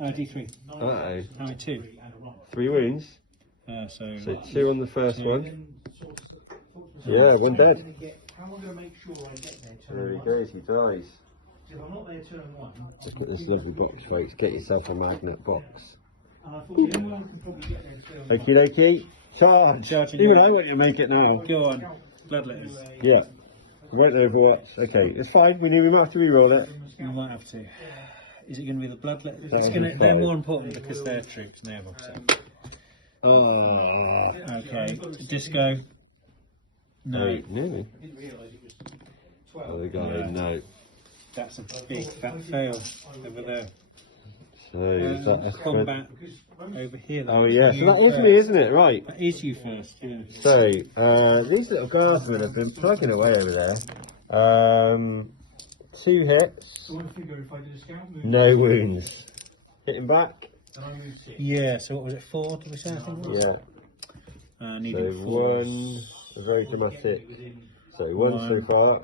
D3. Uh-oh. How many 2? 3 wounds. So 2 on the first one. Yeah, 1 dead. There he goes, he dies. Look at this lovely box, folks. Get yourself a magnet box. Okie dokie. Charge! Charging. Even I want you to make it now. Go on. Bloodletters. Yeah. Right Overwatch. Okay, it's fine. We might have to re-roll it. You might have to. Is it going to be the bloodletters? That It's would gonna, be they're fine. more important because they're troops and they have offset. Ah. Okay. Disco. No. Wait, nearly. Oh, the guy, Yeah. no. That's a big fat fail over there. So, is that S.W.A.T? Combat over here. Oh, yeah. So You that is first. me, isn't it? Right. That is you first. Yeah. So, these little guardsmen have been plugging away over there. 2 hits, no wounds. Hitting back. Yeah. So what was it? 4? Did we say? I think it was? Yeah. So Needing 4. 1, very dramatic. So 1 so far.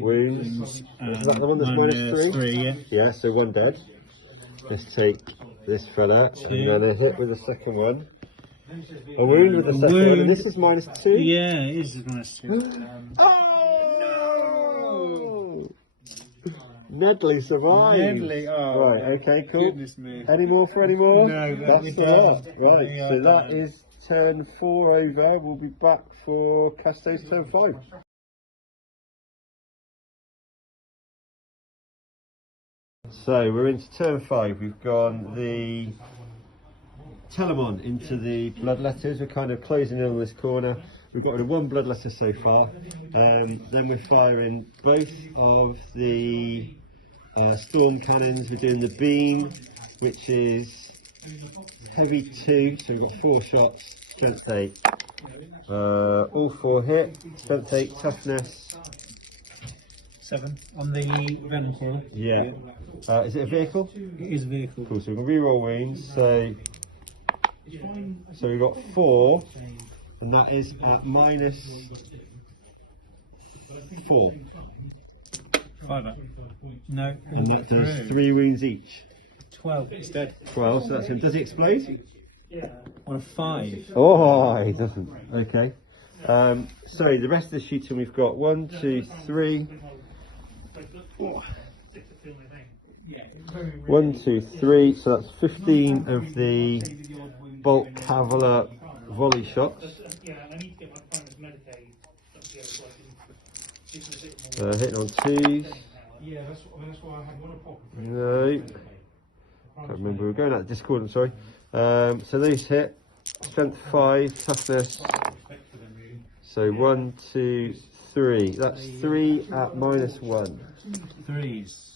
Wounds. Is that the one that's -3? 3, yeah. Yeah, so 1 dead. Let's take this fella, and then a hit with the second one. A wound with the second one, and this is -2? Yeah, it is -2. Oh! Nedley survived. Nedley, oh, right, okay, cool. goodness me. Any more for any more? No, but That's we're the done. lot. Right, We are so that done. is turn 4 over. We'll be back for Custodes turn 5. So we're into turn 5. We've gone the Telemon into the bloodletters. We're kind of closing in on this corner. We've got rid of 1 bloodletter so far. Then we're firing both of the storm cannons. We're doing the beam, which is heavy 2, so we've got 4 shots, strength 8. All 4 hit, strength 8, toughness. 7 on the venom coil. Yeah. Is it a vehicle? It is a vehicle. Cool, so we can reroll wounds. So we've got 4, and that is at -4. 5 up. No. And that does 3 wounds each. 12. It's dead. 12, so that's him. Does he explode? On a 5. Oh, he doesn't. Okay. Sorry, the rest of the shooting we've got 1, 2, 3. 1, 2, 3. So that's 15 of the bolt cavalier volley shots. Hitting on 2s. No. Can't remember. We're going out of discordant, sorry. So these hit. Strength 5, toughness. So 1, 2, 3. That's 3 at -1. 3s.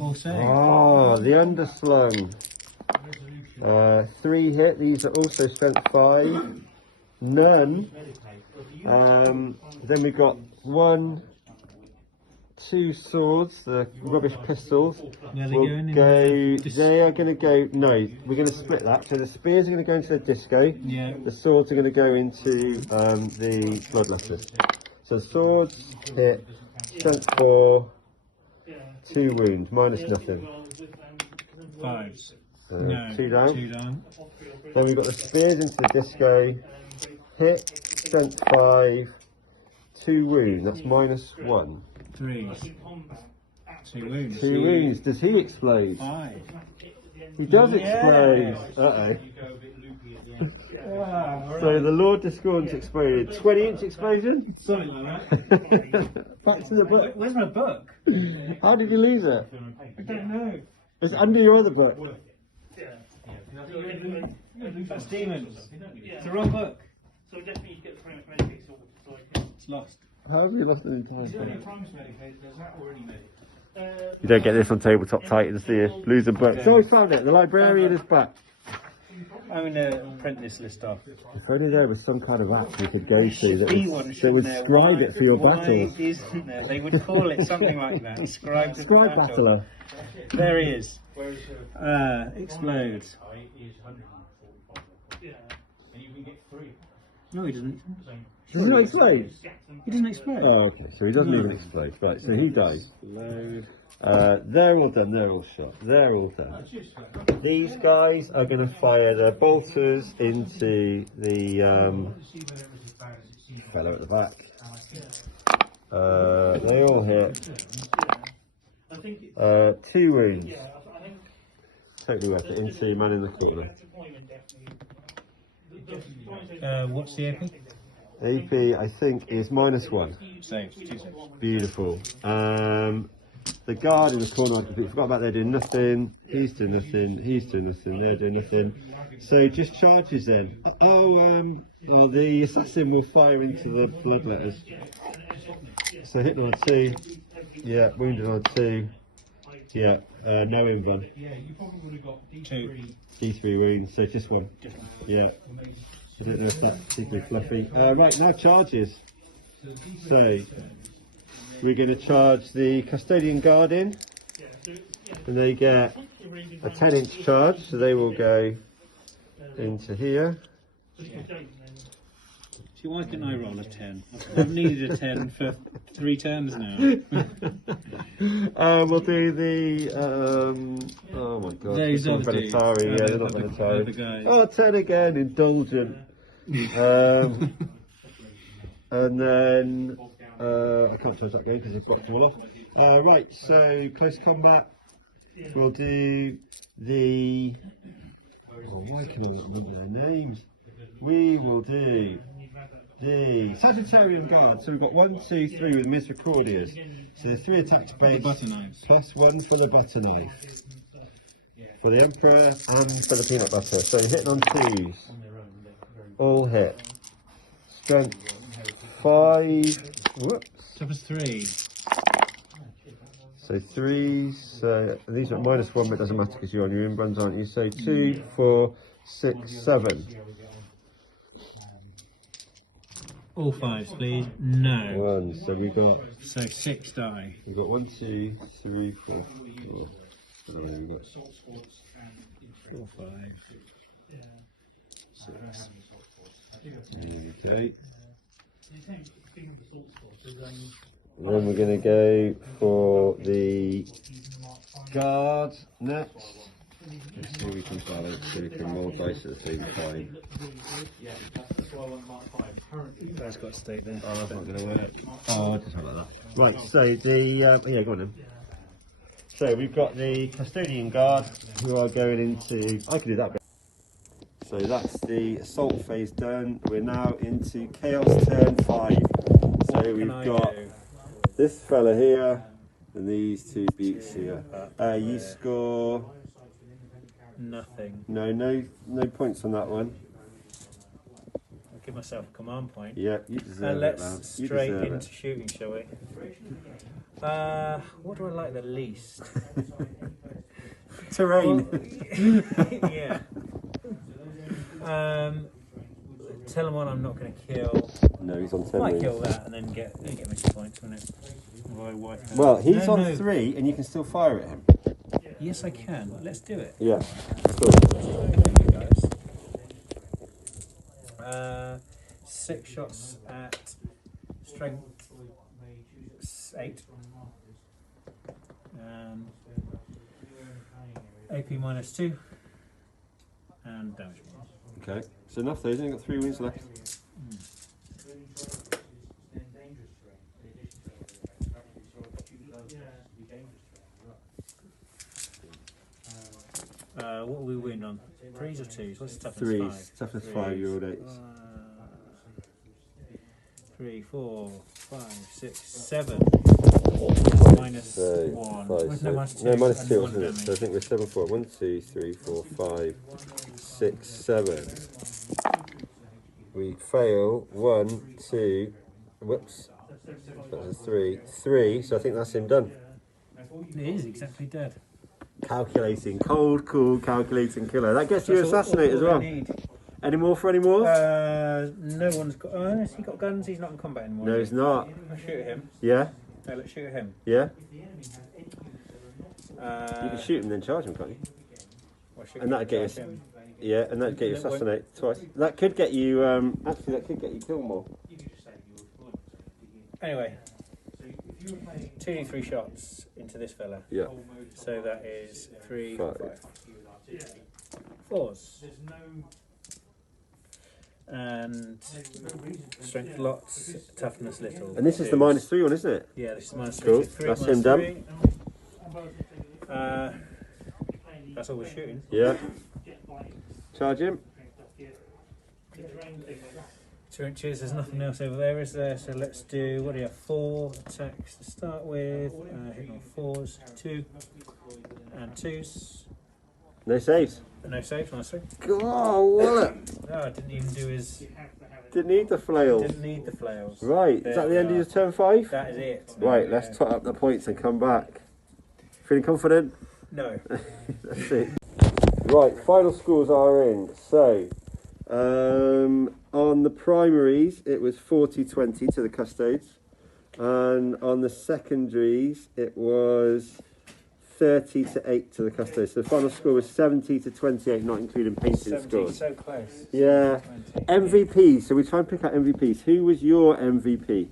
All save. Oh, the underslung. 3 hit. These are also strength 5. None. Then we've got 1, 2 swords, the rubbish pistols. Yeah, Will they are going to go. No, we're going to split that. So the spears are going to go into the disco. Yeah. The swords are going to go into the bloodletters. So swords hit, strength 4, 2 wounds, minus nothing. 5s. 2 down. 2 down. Then we've got the spears into the disco, hit, strength 5, 2 wounds, that's minus 1. 3s. 2 wounds. 2 wounds, does he explode? 5. He does Yeah. explode. Uh-oh. So the Lord Discordant exploded. 20-inch explosion? Something like that. Back to the book. Where's my book? How did you lose it? I don't know. It's under your other book. That's demons. It's the wrong book. So definitely you get the frame of medic sorted. It's lost. How have you lost an entire book? There's that already made. You don't get this on Tabletop Titans, do you? Lose a book. So I found it. The librarian is back. I'm going to print this list off. If only there was some kind of app we could go to that Be would, one, that would shouldn't there? scribe it for your Why battles. isn't there? They would call it something like that. Scribe the Scribe battle. battler. There he is. Explodes. And you can get 3. No, he doesn't. Does he not explode? He doesn't explode. Oh, okay. So he doesn't even explode. Right, so he dies. They're all done. They're all shot. They're all done. These guys are going to fire their bolters into the fellow at the back. They all hit. 2 wounds. Totally worth it. Into man in the corner. What's the AP? AP, I think, is minus 1. Saves. 2 saves. Beautiful. The guard in the corner, I completely forgot about. They're doing nothing. He's doing nothing. He's doing nothing. They're doing nothing. So just charges then. Well, the assassin will fire into the bloodletters. So hitting on 2. Yeah, wounded on 2. Yeah, no invuln. 2. D3 wounds, so just 1. Yeah. I don't know if that's particularly fluffy. Right, now charges. So, we're going to charge the Custodian Guard in. And they get a 10-inch charge, so they will go into here. See, why couldn't I roll a 10? I've needed a 10 for 3 turns now. We'll do the, oh my god, Those they're not other dudes. Benatari, yeah, they're not Other Benatari. guys. Oh, 10 again, indulgent. And then, I can't charge that game because I've blocked them all off. Right, so close combat, we'll do the, oh, why can I not remember their names? We will do the Sagittarian Guard. So we've got 1, 2, 3 with Misericordias. So the 3 attacks base, butter knives. plus 1 for the butter knife. For the Emperor and for the peanut butter. So hitting on 2s. All hit. Strength 5. Whoops. So it was 3. So 3s. These are minus 1, but it doesn't matter because you're on your inruns, aren't you? So 2, 4, 6, 7. All 5s, please. No. 1. So we've got. So 6 die. We've got 1, 2, 3, 4. I don't know, we've got 4, 5. 6. Okay. Then we're going to go for the guard next. Let's see if we can balance, so we can roll dice at the same time. That's got to stay there. Oh, that's not going to work. Oh, I'll just have like that. Right, so the, yeah, go on then. So we've got the Custodian Guard who are going into, I can do that bit. So that's the assault phase done. We're now into Chaos turn 5. So we've got this fella here and these 2 beats here. You score Nothing. no points on that one. I'll give myself a command point. Yeah, you deserve And it, let's Lance. You straight deserve into it. shooting, shall we? What do I like the least? Terrain. Yeah. tell them what I'm not going to kill. No, he's on 10 Might wounds. kill that and then get missing points, wouldn't it? Well, he's No, on no. 3 and you can still fire at him. Yes, I can. Let's do it. Yeah. Cool. You guys. 6 shots at strength 8. AP -2. And damage. Okay. So enough though, he's only got 3 wounds left. What are we win on? 3s or 2s? What's toughness? 3s. 5? Toughness 5, you're all 8s. 3, 4, 5, 6, 7. Minus So, 1. 5, Where's no, so, -2. no, minus and 2, 1 wasn't it? So I think we're 7, 4. 1, 2, 3, 4, 5, 6, 7. We fail 1, 2. Whoops. That was a 3. 3, so I think that's him done. It is exactly dead. Calculating. Cold, cool, calculating killer. That gets you That's all- assassinate as all I well. need. Any more for any more? No one's got. Has he got guns? He's not in combat anymore. No, is he's he? not. Let's shoot at him. Yeah? No, let's shoot at him. Yeah? Uh, You can shoot him then charge him, can't you? well, shoot And that'd get charge you. him. Yeah, and that'd get you That won't- assassinate twice. That could get you, actually that could get you kill more. Anyway, 2d3 shots into this fella. Yeah. So that is 3, 5. 5. 4s. And strength lots, toughness little. And this is the 2s. -3 one, isn't it? Yeah, this is -3. Cool. So 3 That's minus him done. 3. That's all we're shooting. Yeah. Charge him. 2 inches, there's nothing else over there, is there? So let's do, what do you have, 4 attacks to start with. Hitting on 4s, 2 and 2s. No saves. No saves, nicely. Oh, wallop. Oh, I didn't even do his. Didn't need the flails. Didn't need the flails. Right, There is that the we end of are. your turn 5? That is it. Right, let's tot up the points and come back. Feeling confident? No. That's it. Right, final scores are in. So, on the primaries, it was 40-20 to the Custodes. And on the secondaries, it was 30-8 to the Custodes. So the final score was 70-28, not including painting 70, scores. so close. Yeah. 20. MVPs, so we try and pick out MVPs. Who was your MVP?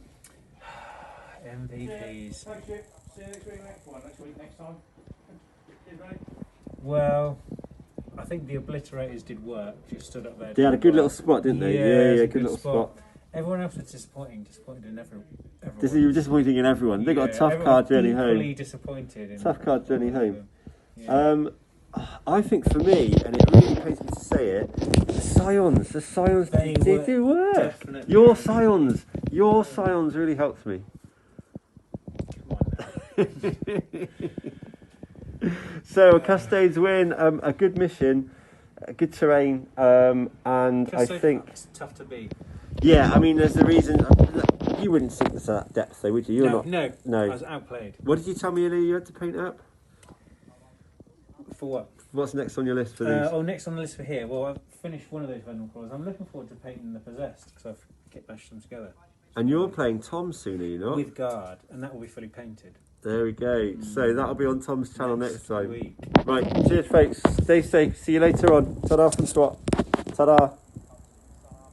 MVPs. Thank you. See you next week, next time. Cheers, mate. Well, I think the Obliterators did work. Just stood up there. They had a did good work. little spot, didn't they? Yeah, Yeah, it's a good little spot. Everyone else was disappointed in everyone. You were disappointing in everyone. They got a tough everyone card journey equally home. disappointed. In Tough card journey all of home. them. Yeah. I think for me, and it really pains me to say it, the Scions, They they were do work. definitely- Your Scions really helped me. Come on now. So Custodes win, a good mission, a good terrain, and I Custodes- think, it's tough to beat. yeah, I mean, there's the reason. You wouldn't sink this at that depth, though, would you? You're not. No, No. I was outplayed. What did you tell me earlier you had to paint up? For what? What's next on your list for these? Next on the list for here. Well, I've finished one of those Venom Claws. I'm looking forward to painting the Possessed because I've bashed them together And you're playing Tom soon, are you not? with guard, and that will be fully painted. There we go. So that'll be on Tom's channel next time. week. Right, cheers folks. Stay safe. See you later on. Ta-da from SWAT. Ta-da.